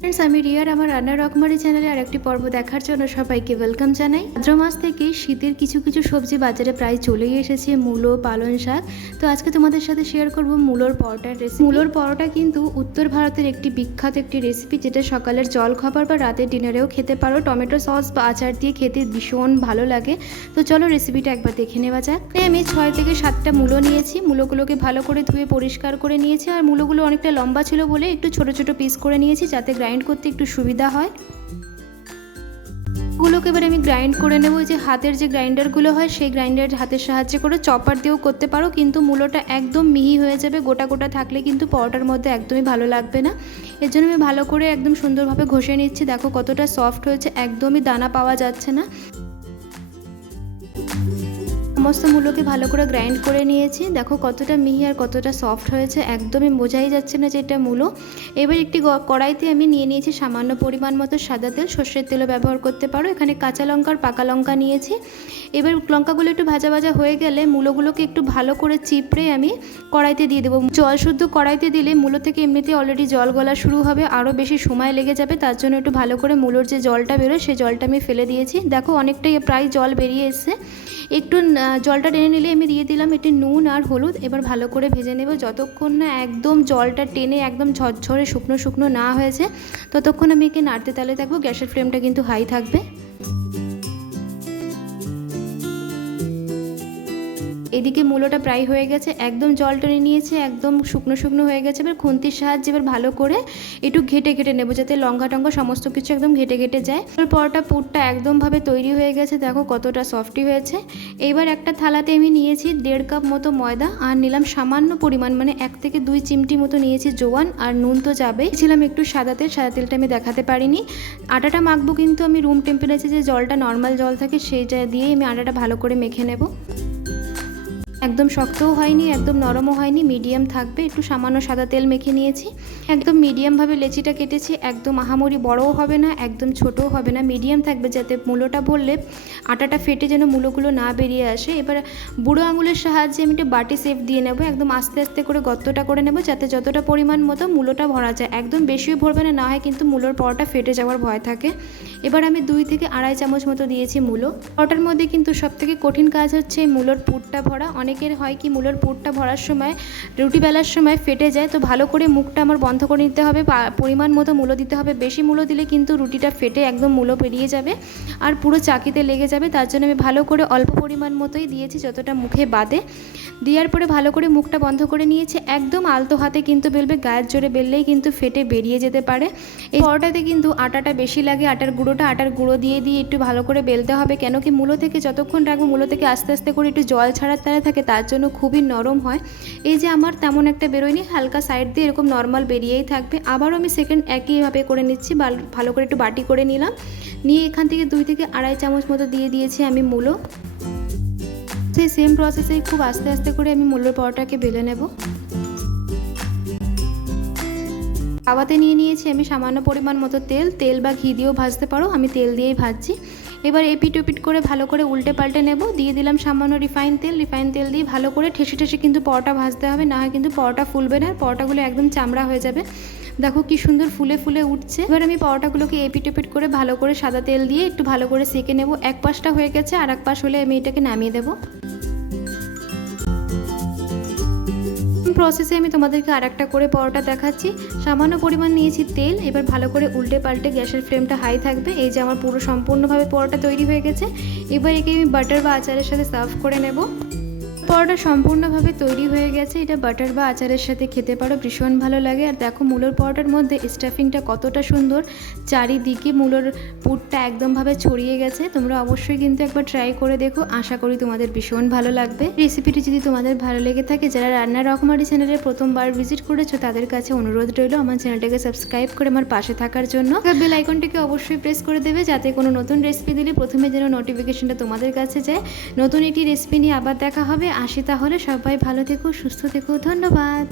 Friends আমি রিয়ার আমার রান্নার রকমারি চ্যানেলে আরেকটি পর্ব দেখার জন্য সবাইকে ওয়েলকাম জানাই। ভাদ্র মাস থেকে শীতের কিছু কিছু সবজি বাজারে প্রায় চলেই এসেছে, মূলো, পালং শাক। তো আজকে তোমাদের সাথে শেয়ার করব মূলোর পরোটার রেসিপি। মূলোর পরোটা কিন্তু উত্তর ভারতের একটি বিখ্যাত একটি রেসিপি, যেটা সকালের জল খাবার বা রাতের ডিনারেও খেতে পারো। টমেটো সস বা আচার দিয়ে খেতে ভীষণ ভালো লাগে। তো চলো রেসিপিটা একবার দেখে নেওয়া যাক। আমি 6 থেকে 7টা মূলো নিয়েছি। মূলোগুলোকে ভালো করে ধুয়ে পরিষ্কার করে নিয়েছি, আর মূলোগুলো অনেকটা লম্বা ছিল বলে একটু ছোট ছোট পিস করে নিয়েছি, যাতে গ্রাইন্ড করতে একটু সুবিধা হয়। ওগুলোকে এবার আমি গ্রাইন্ড করে নেব। যে হাতের যে গ্রাইন্ডারগুলো হয় সেই গ্রাইন্ডার হাতের সাহায্যে করে, চপার দিয়েও করতে পারো, কিন্তু মূলোটা একদম মিহি হয়ে যাবে। গোটা গোটা থাকলে কিন্তু পরোটার মধ্যে একদমই ভালো লাগবে না। এর জন্য আমি ভালো করে একদম সুন্দরভাবে ঘষে নিচ্ছি। দেখো কতটা সফট হয়েছে, একদমই দানা পাওয়া যাচ্ছে না। সমস্ত মূলোকে ভালো করে গ্রাইন্ড করে নিয়েছি। দেখো কতটা মিহি আর কতটা সফট হয়েছে, একদমই বোঝাই যাচ্ছে না যে এটা মূলো। এবার একটি কড়াইতে আমি নিয়ে নিয়েছি সামান্য পরিমাণ মতো সাদা তেল, সর্ষের তেলও ব্যবহার করতে পারো। এখানে কাঁচা লঙ্কা আর পাকা লঙ্কা নিয়েছি। এবার লঙ্কাগুলো একটু ভাজা ভাজা হয়ে গেলে মূলোগুলোকে একটু ভালো করে চিপড়ে আমি কড়াইতে দিয়ে দেবো। জল শুদ্ধ কড়াইতে দিলে মূলো থেকে এমনিতে অলরেডি জল গলা শুরু হবে, আরও বেশি সময় লেগে যাবে। তার জন্য একটু ভালো করে মূলোর যে জলটা বেরোয় সেই জলটা আমি ফেলে দিয়েছি। দেখো অনেকটাই প্রায় জল বেরিয়ে এসছে। একটু জলটা টেনে নিলে আমি দিয়ে দিলাম একটু নুন আর হলুদ। এবার ভালো করে ভেজে নেব যতক্ষণ না একদম জলটা টেনে একদম ঝরঝরে শুকনো শুকনো না হয়েছে, ততক্ষণ আমি একে নাড়তে তালে থাকবো। গ্যাসের ফ্লেমটা কিন্তু হাই থাকবে। এদিকে মূলোটা প্রায় হয়ে গেছে, একদম জল টেনে নিয়েছে, একদম শুকনো শুকনো হয়ে গেছে। এবার খুন্তির সাহায্যে এবার ভালো করে একটু ঘেটে ঘেটে নেবো, যাতে লঙ্কা টঙ্কা সমস্ত কিছু একদম ঘেটে ঘেটে যায়। পরোটা পুরটা একদমভাবে তৈরি হয়ে গেছে। দেখো কতটা সফটি হয়েছে। এইবার একটা থালাতে আমি নিয়েছি 1.5 কাপ মতো ময়দা, আর নিলাম সামান্য পরিমাণ মানে 1 থেকে 2 চিমটি মতো নিয়েছি জোয়ান, আর নুন তো যাবেই। ছিলাম একটু সাদা তেল, সাদা তেলটা আমি দেখাতে পারিনি। আটাটা মাখবো কিন্তু আমি রুম টেম্পারেচারে যে জলটা নর্মাল জল থাকে সেইটা দিয়েই আমি আটাটা ভালো করে মেখে নেব। একদম শক্তও হয়নি, একদম নরমও হয়নি, মিডিয়াম থাকবে। একটু সামান্য সাদা তেল মেখে নিয়েছি। একদম মিডিয়ামভাবে লেচিটা কেটেছি। একদম আহামরি বড়ও হবে না, একদম ছোটও হবে না, মিডিয়াম থাকবে, যাতে মূলোটা ভরলে আটাটা ফেটে যেন মূলোগুলো না বেরিয়ে আসে। এবার বুড়ো আঙুলের সাহায্যে আমি একটা বাটি শেপ দিয়ে নেব। একদম আস্তে আস্তে করে গর্তটা করে নেব, যাতে যতটা পরিমাণ মতো মূলোটা ভরা যায়। একদম বেশিও ভরবে না, না হয় কিন্তু মূলোর পরোটা ফেটে যাওয়ার ভয় থাকে। এবার আমি 2 থেকে আড়াই চামচ মতো দিয়েছি মূলো। পরোটার মধ্যে কিন্তু সবথেকে কঠিন কাজ হচ্ছে এই মূলোর পুরটা ভরা। অনেকের হয় কি মূলোর পুরটা ভরার সময় রুটি বেলার সময় ফেটে যায়। তো ভালো করে মুখটা আমার বন্ধ করে নিতে হবে, পরিমাণ মতো মূলো দিতে হবে। বেশি মূলো দিলে কিন্তু রুটিটা ফেটে একদম মূলো বেরিয়ে যাবে আর পুরো চাকিতে লেগে যাবে। তার জন্য আমি ভালো করে অল্প পরিমাণ মতোই দিয়েছি, যতটা মুখে বাদে। দেওয়ার পরে ভালো করে মুখটা বন্ধ করে নিয়েছি। একদম আলতো হাতে কিন্তু বেলবে, গায়ের জোরে বেললেই কিন্তু ফেটে বেরিয়ে যেতে পারে। এই পরোটাতে কিন্তু আটাটা বেশি লাগে। আটার গুঁড়ো দিয়ে একটু ভালো করে বেলতে হবে, কেন কি মূলো থেকে যতক্ষণ রাখবো মূলো থেকে আস্তে আস্তে করে একটু জল ছাড়ার তারা থাকে, তার জন্য খুবই নরম হয়। এই যে আমার তেমন একটা বেরোয়নি, হালকা সাইড দিয়ে এরকম নর্মাল বেরিয়েই থাকবে। আবারও আমি সেকেন্ড একইভাবে করে নিচ্ছি। ভালো করে একটু বাটি করে নিলাম, নিয়ে এখান থেকে 2 থেকে আড়াই চামচ মতো দিয়ে দিয়েছি আমি মূলো। সেই সেম প্রসেসেই খুব আস্তে আস্তে করে আমি মূলোর পরোটাকে বেলে নেব। তাওয়াতে নিয়ে নিয়েছি আমি সামান্য পরিমাণ মতো তেল বা ঘি দিয়েও ভাজতে পারো, আমি তেল দিয়েই ভাজছি। এবার এপিট ওপিট করে ভালো করে উল্টে পাল্টে নেব। দিয়ে দিলাম সামান্য রিফাইন তেল দিয়ে ভালো করে ঠেসে ঠেসে কিন্তু পরোটা ভাজতে হবে, না হয় কিন্তু পরোটা ফুলবে না, পরোটাগুলো একদম চামড়া হয়ে যাবে। দেখো কি সুন্দর ফুলে ফুলে উঠছে। এবার আমি পরোটাগুলোকে এপিট ওপিট করে ভালো করে সাদা তেল দিয়ে একটু ভালো করে সেঁকে নেব। এক পাশটা হয়ে গেছে, আর এক পাশ হলে আমি এটাকে নামিয়ে দেবো। প্রসেসে আমি তোমাদেরকে আর একটা করে পরোটা দেখাচ্ছি। সামান্য পরিমাণ নিয়েছি তেল। এবার ভালো করে উল্টে পাল্টে গ্যাসের ফ্লেমটা হাই থাকবে। এই যে আমার পুরো সম্পূর্ণভাবে পরোটা তৈরি হয়ে গেছে। এবার একে আমি বাটার বা আচারের সাথে সার্ভ করে নেব। পরোটা সম্পূর্ণভাবে তৈরি হয়ে গেছে। এটা বাটার বা আচারের সাথে খেতে পারো, ভীষণ ভালো লাগে। আর দেখো মূলোর পরোটার মধ্যে স্টাফিংটা কতটা সুন্দর, চারিদিকে মূলোর পুরটা একদমভাবে ছড়িয়ে গেছে। তোমরা অবশ্যই কিন্তু একবার ট্রাই করে দেখো, আশা করি তোমাদের ভীষণ ভালো লাগবে। রেসিপিটি যদি তোমাদের ভালো লেগে থাকে, যারা রান্নার রকমারি চ্যানেলে প্রথমবার ভিজিট করেছো তাদের কাছে অনুরোধ রইল আমার চ্যানেলটাকে সাবস্ক্রাইব করে আমার পাশে থাকার জন্য। বেল আইকনটিকে অবশ্যই প্রেস করে দেবে, যাতে কোনো নতুন রেসিপি দিলে প্রথমে যেন নোটিফিকেশনটা তোমাদের কাছে যায়। নতুন একটি রেসিপি নিয়ে আবার দেখা হবে। আসি তাহলে, সবাই ভালো থেকো, সুস্থ থেকো, ধন্যবাদ।